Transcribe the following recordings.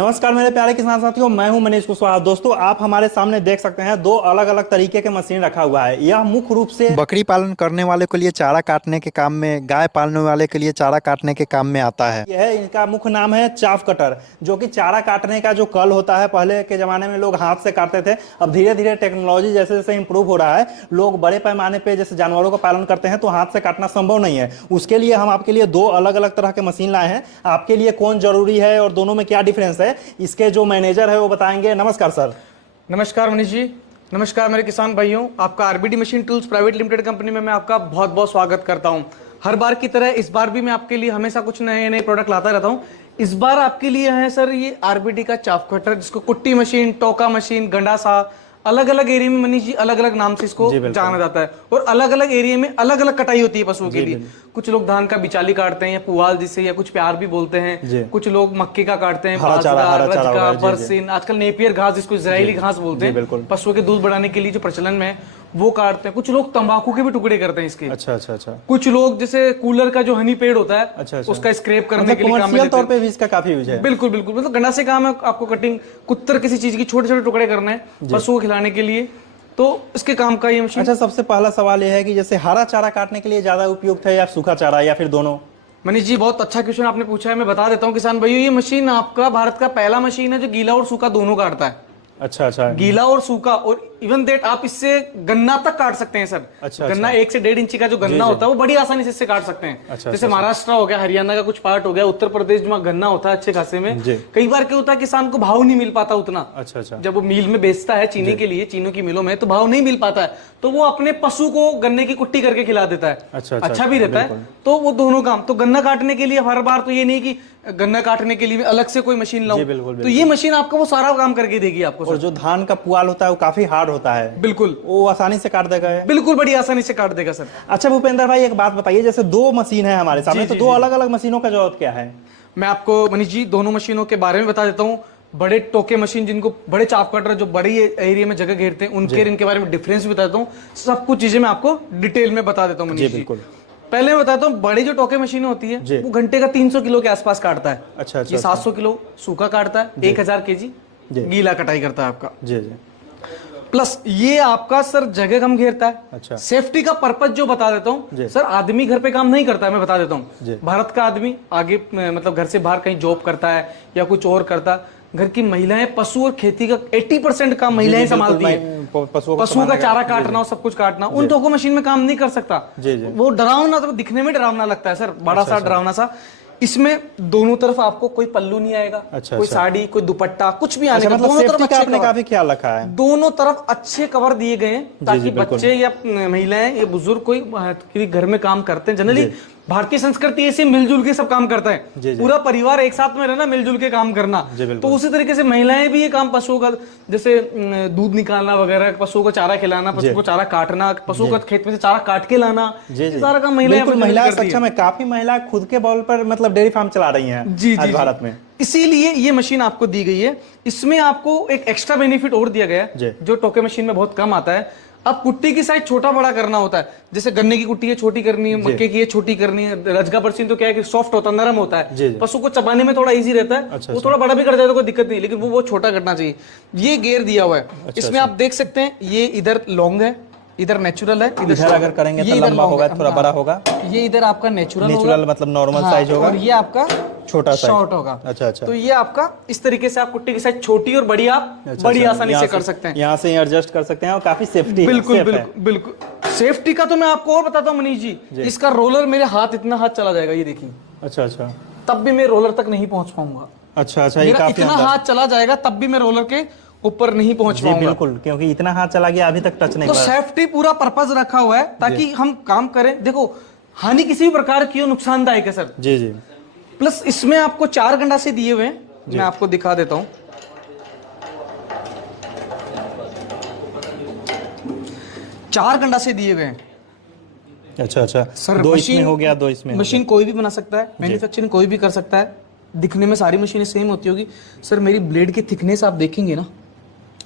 नमस्कार मेरे प्यारे किसान साथियों, मैं हूं मनीष कुशवाहा। दोस्तों, आप हमारे सामने देख सकते हैं दो अलग अलग तरीके के मशीन रखा हुआ है। यह मुख्य रूप से बकरी पालन करने वाले के लिए चारा काटने के काम में, गाय पालने वाले के लिए चारा काटने के काम में आता है। यह है, इनका मुख्य नाम है चाफ कटर, जो कि चारा काटने का जो कल होता है, पहले के जमाने में लोग हाथ से काटते थे। अब धीरे धीरे टेक्नोलॉजी जैसे जैसे इंप्रूव हो रहा है, लोग बड़े पैमाने पे जैसे जानवरों का पालन करते हैं तो हाथ से काटना संभव नहीं है। उसके लिए हम आपके लिए दो अलग अलग तरह के मशीन लाए हैं। आपके लिए कौन जरूरी है और दोनों में क्या डिफरेंस है, इसके जो मैनेजर है वो बताएंगे। नमस्कार सर। नमस्कार मनीष जी, नमस्कार मेरे किसान भाइयों। आपका RBD machine tools private limited company में मैं आपका बहुत बहुत स्वागत करता हूं। हर बार की तरह इस बार भी मैं आपके लिए हमेशा कुछ नए नए प्रोडक्ट लाता रहता हूं। इस बार आपके लिए है सर ये आरबीडी का चाफ कटर, जिसको कुट्टी मशीन, टोका मशीन, गंडासा, अलग अलग एरिया में मनीष जी अलग अलग नाम से इसको जाना जाता है। और अलग अलग एरिया में अलग अलग कटाई होती है पशुओं के लिए। कुछ लोग धान का बिचाली काटते हैं या पुआल जिसे, या कुछ प्यार भी बोलते हैं। कुछ लोग मक्के का काटते हैं, बाजरा, रजका, बरसीन, आजकल नेपियर घास जिसको इजरायली घास बोलते हैं, पशुओं के दूध बढ़ाने के लिए जो प्रचलन में है वो काटते हैं। कुछ लोग तंबाकू के भी टुकड़े करते हैं इसके। अच्छा। कुछ लोग जैसे कूलर का जो हनी पेड़ होता है उसका स्क्रैप करने के लिए काम में तौर पे भी इसका काफी यूज है। बिल्कुल बिल्कुल, मतलब गन्ना से काम है आपको कटिंग, कुत्तर किसी चीज की छोटे छोटे टुकड़े करने हैं पशुओं को खिलाने के लिए, तो इसके काम का ये मशीन। अच्छा, सबसे पहला सवाल यह है कि जैसे हरा चारा काटने के लिए ज्यादा उपयुक्त है या सूखा चारा, या फिर दोनों? मनीष जी, बहुत अच्छा क्वेश्चन आपने पूछा है। मैं बता देता हूँ किसान भाइयों, ये मशीन आपका भारत का पहला मशीन है जो गीला और सूखा दोनों काटता है। अच्छा। गीला और सूखा, और इवन दैट आप इससे गन्ना तक काट सकते हैं सर। गन्ना 1 से 1.5 इंची का जो गन्ना होता है वो बड़ी आसानी से इससे काट सकते हैं। जैसे महाराष्ट्र हो गया, हरियाणा का कुछ पार्ट हो गया, उत्तर प्रदेश में गन्ना होता है अच्छे खासे में। कई बार क्या होता है, किसान को भाव नहीं मिल पाता उतना। जब वो मिल में बेचता है चीनी के लिए, चीनों की मिलों में, तो भाव नहीं मिल पाता है, तो वो अपने पशु को गन्ने की कुट्टी करके खिला देता है। अच्छा भी रहता है। तो वो दोनों काम, तो गन्ना काटने के लिए हर बार तो ये नहीं कि गन्ना काटने के लिए अलग से कोई मशीन लाऊं, तो ये मशीन आपको वो सारा काम करके देगी आपको। और जो धान का पुआल होता है वो काफी हार्ड होता है। बिल्कुल, वो आसानी से काट देगा। बिल्कुल बड़ी आसानी से काट देगा सर। अच्छा भूपेंद्र भाई, एक बात बताइए, जैसे दो मशीन है हमारे सामने, तो दो अलग अलग मशीनों का जरूरत क्या है? मैं आपको मनीष जी दोनों मशीनों के बारे में बता देता हूँ। बड़े टोके मशीन, जिनको बड़े चाप कटर जो बड़ी एरिया में जगह घेरते हैं, इनके बारे में डिफरेंस भी बता देता हूँ। सब कुछ चीजें मैं आपको डिटेल में बता देता हूँ मनीष जी। पहले मैं बताता हूँ, बड़ी जो टोके मशीन होती है वो घंटे का 300 किलो के आसपास काटता है। अच्छा। ये 700 किलो सूखा काटता है, 1000 केजी गीला कटाई करता है आपका। प्लस ये आपका सर जगह कम घेरता है। अच्छा। सेफ्टी का पर्पज जो बता देता हूँ सर, आदमी घर पे काम नहीं करता है, मैं बता देता हूँ। भारत का आदमी आगे मतलब घर से बाहर कहीं जॉब करता है या कुछ और करता है। घर की महिलाएं पशु और खेती का 80% काम महिलाएं संभालती है। पशुओं का चारा काटना और सब कुछ काटना, उन टोको मशीन में काम नहीं कर सकता। वो डरावना, तो दिखने में डरावना लगता है सर, बड़ा सा डरावना सा। इसमें दोनों तरफ आपको कोई पल्लू नहीं आएगा, कोई साड़ी, कोई दुपट्टा, कुछ भी आने का। मतलब दोनों तरफ आपने काफी ख्याल रखा है। दोनों तरफ अच्छे कवर दिए गए हैं ताकि बच्चे या महिलाएं या बुजुर्ग कोई घर में काम करते हैं, जनरली भारतीय संस्कृति ऐसे मिलजुल के सब काम करता है। पूरा परिवार एक साथ में रहना, मिलजुल के काम करना। तो उसी तरीके से महिलाएं भी ये काम पशुओं का, जैसे दूध निकालना वगैरह, पशुओं को चारा खिलाना, पशुओं को चारा काटना, पशुओं का खेत में से चारा काट के लाना, सारा काम महिलाएं सक्षम है। काफी महिला खुद के बल पर मतलब डेयरी फार्म चला रही हैं आज भारत में। इसीलिए ये मशीन आपको दी गई है। इसमें आपको एक एक्स्ट्रा बेनिफिट और दिया गया है जो टोके मशीन में बहुत कम आता है। अब कुट्टी की साइज छोटा बड़ा करना होता है, जैसे गन्ने की कुट्टी है छोटी करनी है, मक्के की है छोटी करनी है, रजगा बरसीन तो क्या है कि सॉफ्ट होता है, नरम होता है, पशु को चबाने में थोड़ा इजी रहता है। वो थोड़ा बड़ा भी कर जाए तो कोई दिक्कत नहीं, लेकिन वो छोटा करना चाहिए। ये गेयर दिया हुआ है। इसमें आप देख सकते हैं, ये इधर लॉन्ग है, इधर नेचुरल है, इधर अगर करेंगे तो लंबा होगा, थोड़ा बड़ा होगा। ये इधर आपका नेचुरल मतलब नॉर्मल साइज होगा, और ये आपका छोटा शॉर्ट होगा। अच्छा। तो ये आपका इस तरीके से आप कुट्टी की साइज छोटी और बड़ी आप बड़ी आसानी से कर सकते हैं। यहाँ से एडजस्ट कर सकते हैं और काफी सेफ्टी। बिल्कुल सेफ्टी का तो मैं आपको और बताता हूँ मनीष जी। इसका रोलर मेरे हाथ इतना हाथ चला जाएगा, ये देखिए। अच्छा। तब भी मैं रोलर तक नहीं पहुंच पाऊंगा। अच्छा। मेरा इतना हाथ चला जाएगा तब भी मैं रोलर के ऊपर नहीं पहुंच पाऊंगा। बिल्कुल, क्योंकि इतना हाथ चला गया, अभी तक टच नहीं। तो सेफ्टी पूरा पर्पज रखा हुआ है ताकि हम काम करें। देखो, हानि किसी भी प्रकार की हो नुकसानदायक है सर। जी। प्लस इसमें आपको 4 गंडासे दिए हुए हैं, मैं आपको दिखा देता हूं। 4 गंडासे दिए हुए हैं। अच्छा सर, दो इसमें हो गया, दो इसमें। मशीन कोई भी बना सकता है, मैन्युफैक्चरिंग कोई भी कर सकता है। दिखने में सारी मशीनें सेम होती होगी सर। मेरी ब्लेड की थिकनेस आप देखेंगे ना,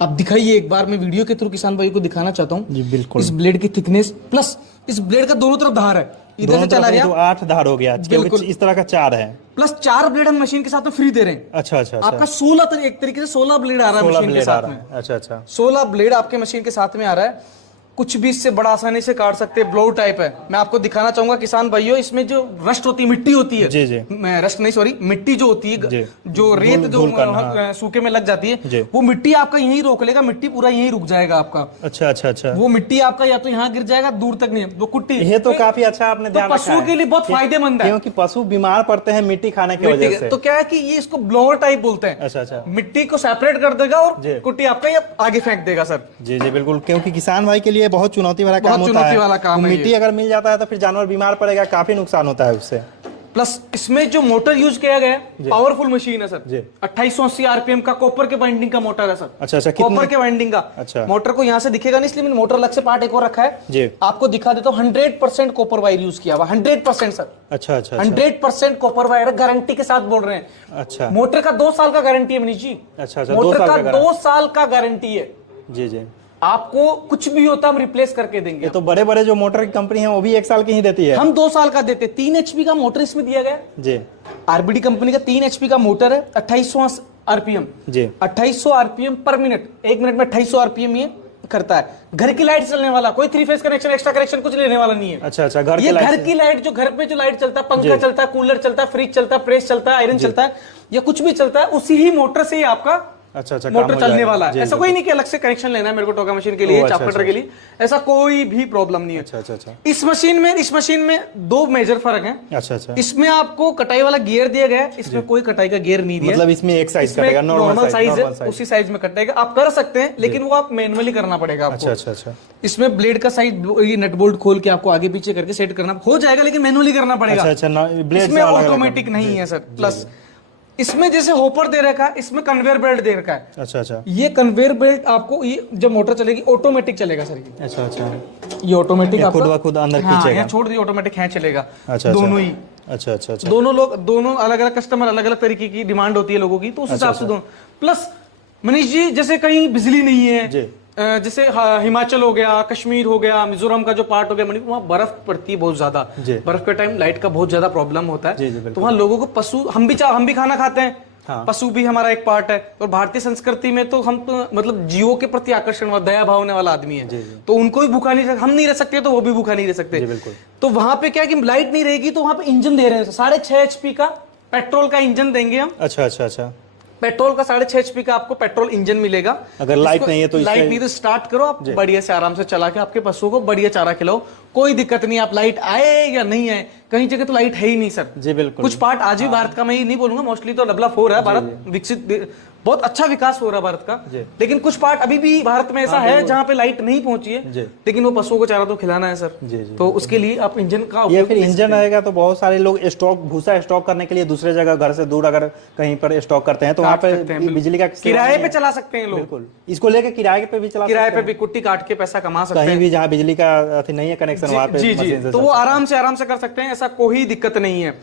आप दिखाइए एक बार, मैं वीडियो के थ्रू किसान भाई को दिखाना चाहता हूँ। जी बिल्कुल। इस ब्लेड की थिकनेस प्लस इस ब्लेड का दोनों तरफ धार है, इधर से चला रहा है, 8 धार हो गया, इस तरह का 4 है। प्लस 4 ब्लेड हम मशीन के साथ में फ्री दे रहे हैं। अच्छा अच्छा अच्छा। आपका 16 एक तरीके से 16 ब्लेड आ रहा है 16 मशीन के ब्लेड आ साथ रहा में। है। अच्छा अच्छा 16 ब्लेड आपके मशीन के साथ में आ रहा है। कुछ भी इससे बड़ा आसानी से काट सकते हैं। ब्लो टाइप है। मैं आपको दिखाना चाहूंगा किसान भाइयों, इसमें जो रस्ट होती है, मिट्टी होती है, जी जी, रस्ट नहीं सॉरी, मिट्टी जो होती है, जो रेत जो सूखे में लग जाती है, वो मिट्टी आपका यहीं रोक लेगा। मिट्टी पूरा यहीं रुक जाएगा आपका। अच्छा अच्छा अच्छा। वो मिट्टी आपका या तो यहाँ गिर जाएगा, दूर तक नहीं, वो कुट्टी। ये तो काफी अच्छा आपने ध्यान रखा है। पशुओं के लिए बहुत फायदेमंद है, क्योंकि पशु बीमार पड़ते हैं मिट्टी खाने की वजह से। तो क्या है कि ये इसको ब्लोअर टाइप बोलते हैं। अच्छा अच्छा। मिट्टी को सेपरेट कर देगा और कुट्टी आपका ये आगे फेंक देगा सर। जी जी बिल्कुल, क्योंकि किसान भाई के लिए बहुत चुनौती वाला काम होता चुनौती है। वाला काम है मिट्टी ये। अगर मिल जाता है तो फिर जानवर बीमार पड़ेगा, काफी नुकसान होता है उससे। प्लस इसमें जो मोटर यूज किया गया है, पावरफुल मशीन है सर। 2880 आरपीएम का कॉपर के वाइंडिंग का मोटर है सर। अच्छा अच्छा। कॉपर के वाइंडिंग का। अच्छा। मोटर को यहाँ से दिखेगा नहीं, इसलिए मैंने मोटर अलग से पार्ट एक और रखा है जी। आपको दिखा देता हूँ। 100% कॉपर वायर यूज किया हुआ, 100% सर। अच्छा अच्छा। 100% कॉपर वायर गारंटी के साथ बोल रहे हैं। अच्छा। मोटर का 2 साल का गारंटी है मनीष जी। अच्छा अच्छा। मोटर का 2 साल का गारंटी है। जी जी। आपको कुछ भी होता हम रिप्लेस करके देंगे। ये तो बड़े बड़े जो मोटर की कंपनी है वो भी 1 साल की ही देती है। हम 2 साल का देते। 3 HP का मोटर इसमें दिया गया जी। आरबीडी कंपनी का 3 HP का मोटर है, 2800 आरपीएम जी। 2800 आरपीएम पर मिनट, 1 मिनट में 2800 आरपीएम ये करता है। घर की लाइट चलने वाला, कोई 3 फेज कनेक्शन एक्स्ट्रा कनेक्शन कुछ लेने वाला नहीं है। अच्छा अच्छा। ये घर की लाइट, जो घर पे जो लाइट चलता है, पंखा चलता है, कूलर चलता है, फ्रिज चलता है, प्रेस चलता है, आयरन चलता है, या कुछ भी चलता है, उसी ही मोटर से ही आपका अच्छा अच्छा मोटर चलने वाला है। ऐसा कोई नहीं कि अलग से कनेक्शन लेना है मेरे को टोका मशीन के लिए, चाप कटर के लिए, ऐसा कोई भी प्रॉब्लम नहीं है। अच्छा अच्छा अच्छा। इस मशीन में 2 मेजर फर्क है। अच्छा अच्छा। इसमें आपको कटाई वाला गियर दिया गया है, इसमें कोई कटाई का गियर नहीं दिया। मतलब इसमें एक साइज कटेगा, नॉर्मल साइज है, उसी साइज में कटेगा। आप कर सकते हैं, लेकिन वो आप मैनुअली करना पड़ेगा आपको। अच्छा अच्छा अच्छा। इसमें ब्लेड का साइज, ये नट बोल्ट खोल के आपको आगे पीछे करके सेट करना हो जाएगा, लेकिन मैनुअली करना पड़ेगा। अच्छा अच्छा। ब्लेड इसमें ऑटोमेटिक नहीं है सर। प्लस इसमें जैसे होपर दे रखा है, इसमें कन्वेयर बेल्ट दे रखा है। अच्छा अच्छा। ये कन्वेयर बेल्ट आपको, ये जब मोटर चलेगी ऑटोमेटिक चलेगा सर। ये अच्छा अच्छा। ये ऑटोमेटिक आपको खुद अंदर हाँ, खींचेगा। यहाँ छोड़ दिए, ऑटोमेटिक है चलेगा। अच्छा दोनों ही। अच्छा अच्छा अच्छा। दोनों अलग अलग कस्टमर, अलग अलग तरीके की डिमांड होती है लोगों की, तो उस हिसाब से दोनों। प्लस मनीष जी, जैसे कहीं बिजली नहीं है, जैसे हिमाचल हो गया, कश्मीर हो गया, मिजोरम का जो पार्ट हो गया, मणिपुर, वहाँ बर्फ पड़ती है बहुत ज्यादा। बर्फ के टाइम लाइट का बहुत ज्यादा प्रॉब्लम होता है। तो वहाँ लोगों को पशु, हम भी खाना खाते हैं, पशु भी हमारा एक पार्ट है। और भारतीय संस्कृति में तो हम तो मतलब जीवों के प्रति आकर्षण वाला, दया भावने वाला आदमी है, तो उनको भी भूखा नहीं, हम नहीं रह सकते तो वो भी भूखा नहीं रह सकते। तो वहां पे क्या है कि लाइट नहीं रहेगी, तो वहां पे इंजन दे रहे हैं 6.5 HP का पेट्रोल का इंजन देंगे हम। अच्छा अच्छा अच्छा। पेट्रोल का 6.5 HP का आपको पेट्रोल इंजन मिलेगा। अगर लाइट नहीं है तो लाइट नहीं तो स्टार्ट करो आप, बढ़िया से आराम से चला के आपके पशुओं को बढ़िया चारा खिलाओ, कोई दिक्कत नहीं। आप लाइट आए या नहीं आए, कहीं जगह तो लाइट है ही नहीं सर। जी बिल्कुल। कुछ पार्ट आज भी भारत का, मैं ये नहीं बोलूंगा, मोस्टली तो डबला 4 है भारत, विकसित बहुत अच्छा विकास हो रहा है भारत का, लेकिन कुछ पार्ट अभी भी भारत में ऐसा है जहाँ पे लाइट नहीं पहुंची है, लेकिन वो पशुओं को चारा तो खिलाना है सर। तो उसके लिए आप इंजन का ये फिर इंजन रहेगा तो बहुत सारे लोग भूसा स्टॉक करने के लिए दूसरे जगह, घर से दूर अगर कहीं पर स्टॉक करते हैं तो वहाँ पे बिजली का किराए पे चला सकते हैं लोग। बिल्कुल, इसको लेके किराए पे भी चला, किराए पे भी कुट्टी काट के पैसा कमा सकते हैं, कहीं भी जहाँ बिजली का नहीं है कनेक्शन वहाँ पे। जी जी, तो वो आराम से कर सकते हैं, ऐसा कोई दिक्कत नहीं है।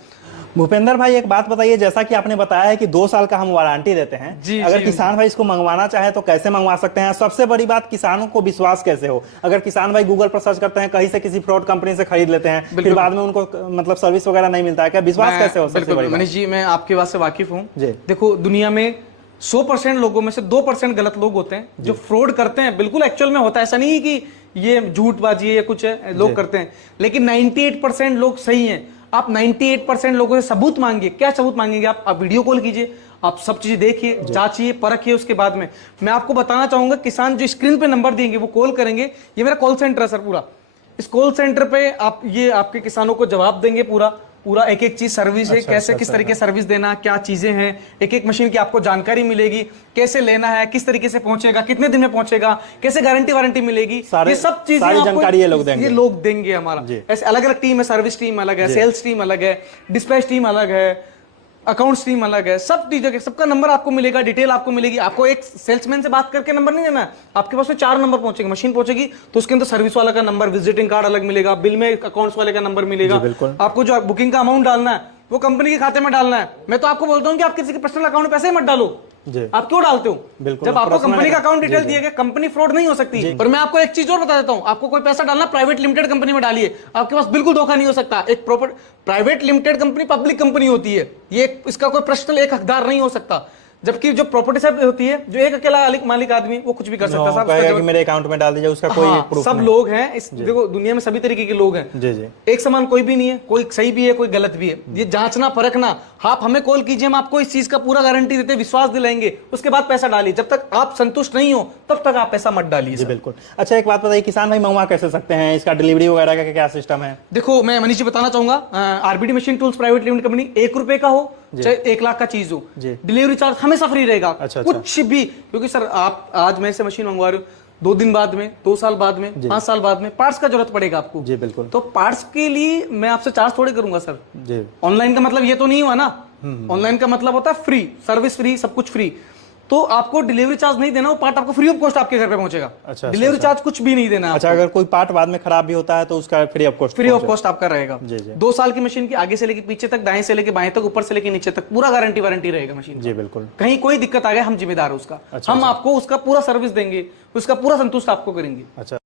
भूपेंद्र भाई एक बात बताइए, जैसा कि आपने बताया है कि 2 साल का हम वारंटी देते हैं, अगर किसान भाई इसको मंगवाना चाहे तो कैसे मंगवा सकते हैं? सबसे बड़ी बात, किसानों को विश्वास कैसे हो? अगर किसान भाई गूगल पर सर्च करते हैं, कहीं से किसी फ्रॉड कंपनी से खरीद लेते हैं, फिर बाद में उनको मतलब सर्विस वगैरह नहीं मिलता है, क्या विश्वास कैसे हो? सबसे बड़ी मनीष जी, मैं आपकी बात से वाकिफ हूँ। देखो, दुनिया में 100% लोगों में से 2% गलत लोग होते हैं जो फ्रॉड करते हैं। बिल्कुल एक्चुअल में होता है, ऐसा नहीं है कि ये झूठबाजी है या कुछ है, लोग करते हैं, लेकिन 98% लोग सही हैं। आप 98% लोगों से सबूत मांगिए। क्या सबूत मांगेंगे आप वीडियो कॉल कीजिए, आप सब चीज देखिए, जांचिए, परखिए, उसके बाद में मैं आपको बताना चाहूंगा, किसान जो स्क्रीन पे नंबर देंगे वो कॉल करेंगे, ये मेरा कॉल सेंटर है सर पूरा। इस कॉल सेंटर पे आप ये आपके किसानों को जवाब देंगे, पूरा एक एक चीज सर्विस है, कैसे किस तरीके सर्विस देना, क्या चीजें हैं, एक एक मशीन की आपको जानकारी मिलेगी, कैसे लेना है, किस तरीके से पहुंचेगा, कितने दिन में पहुंचेगा, कैसे गारंटी वारंटी मिलेगी, ये सब चीजें जानकारी ये लोग देंगे हमारा। ऐसे अलग अलग टीम है, सर्विस टीम अलग है, सेल्स टीम अलग है, डिस्पैच टीम अलग है, अकाउंट्स टीम अलग है, सब चीजों के सबका नंबर आपको मिलेगा, डिटेल आपको मिलेगी। आपको एक सेल्समैन से बात करके नंबर नहीं देना है, आपके पास में 4 नंबर पहुंचेंगे, मशीन पहुंचेगी तो उसके अंदर सर्विस वाला का नंबर, विजिटिंग कार्ड अलग मिलेगा, बिल में अकाउंट्स वाले का नंबर मिलेगा। आपको जो बुकिंग का अमाउंट डालना है वो कंपनी के खाते में डालना है। मैं तो आपको बोलता हूँ कि आप किसी के पर्सनल अकाउंट में पैसे मत डालो, जी। आप क्यों डालते हो? बिल्कुल, जब आपको personal कंपनी का account- अकाउंट डिटेल जी, जी। दिया गया, कंपनी फ्रॉड नहीं हो सकती। पर मैं आपको एक चीज और बता देता हूं, आपको कोई पैसा डालना प्राइवेट लिमिटेड कंपनी में डालिए, आपके पास बिल्कुल धोखा नहीं हो सकता। एक proper private limited company public company होती है, ये इसका कोई पर्सनल एक हकदार नहीं हो सकता। जबकि जो प्रॉपर्टी सब होती है, जो एक अकेला मालिक आदमी वो कुछ भी कर सकता है साहब, कहेगा उसका कि मेरे अकाउंट में डाल दीजिए, उसका कोई हाँ, प्रूफ सब नहीं। लोग हैं इस, देखो दुनिया में सभी तरीके के लोग हैं, जी जी एक समान कोई भी नहीं है, कोई सही भी है कोई गलत भी है। ये जांचना परखना, आप हमें कॉल कीजिए, हम आपको इस चीज का पूरा गारंटी देते हैं, विश्वास दिलाएंगे, उसके बाद पैसा डालिए। जब तक आप संतुष्ट नहीं हो तब तक आप पैसा मत डालिए जी सर। बिल्कुल। अच्छा एक बात बताइए, किसान भाई मंगवा कैसे सकते हैं, इसका डिलीवरी वगैरह का क्या सिस्टम है? देखो मैं मनीष जी बताना चाहूंगा, RBD machine tools private limited company, 1 रुपए का हो चाहे 1 लाख का चीज हो, जी। डिलीवरी चार्ज हमेशा फ्री रहेगा। अच्छा। कुछ भी, क्योंकि सर आप आज मेरे से मशीन मंगवा रहे हो, 2 दिन बाद में, 2 साल बाद में, 5 साल बाद में पार्ट्स का जरूरत पड़ेगा आपको। जी बिल्कुल। तो पार्ट्स के लिए मैं आपसे चार्ज थोड़े करूंगा सर। जी ऑनलाइन का मतलब ये तो नहीं हुआ ना, ऑनलाइन का मतलब होता है फ्री सर्विस, फ्री सब कुछ फ्री। तो आपको डिलीवरी चार्ज नहीं देना, वो पार्ट आपको फ्री ऑफ कॉस्ट आपके घर पे पहुंचेगा। अच्छा, डिलीवरी चार्ज कुछ भी नहीं देना। अच्छा, अगर कोई पार्ट बाद में खराब भी होता है तो उसका free of cost? Free of cost आपका रहेगा। जी, जी। 2 साल की मशीन की, आगे से लेके पीछे तक, दाएं से लेके बाएं तक, ऊपर से लेके नीचे तक, पूरा गारंटी वारंटी रहेगा मशीन का। जी बिल्कुल। कहीं कोई दिक्कत आ गया हम जिम्मेदार है उसका। अच्छा, हम आपको उसका पूरा सर्विस देंगे, उसका पूरा संतुष्ट आपको करेंगे। अच्छा।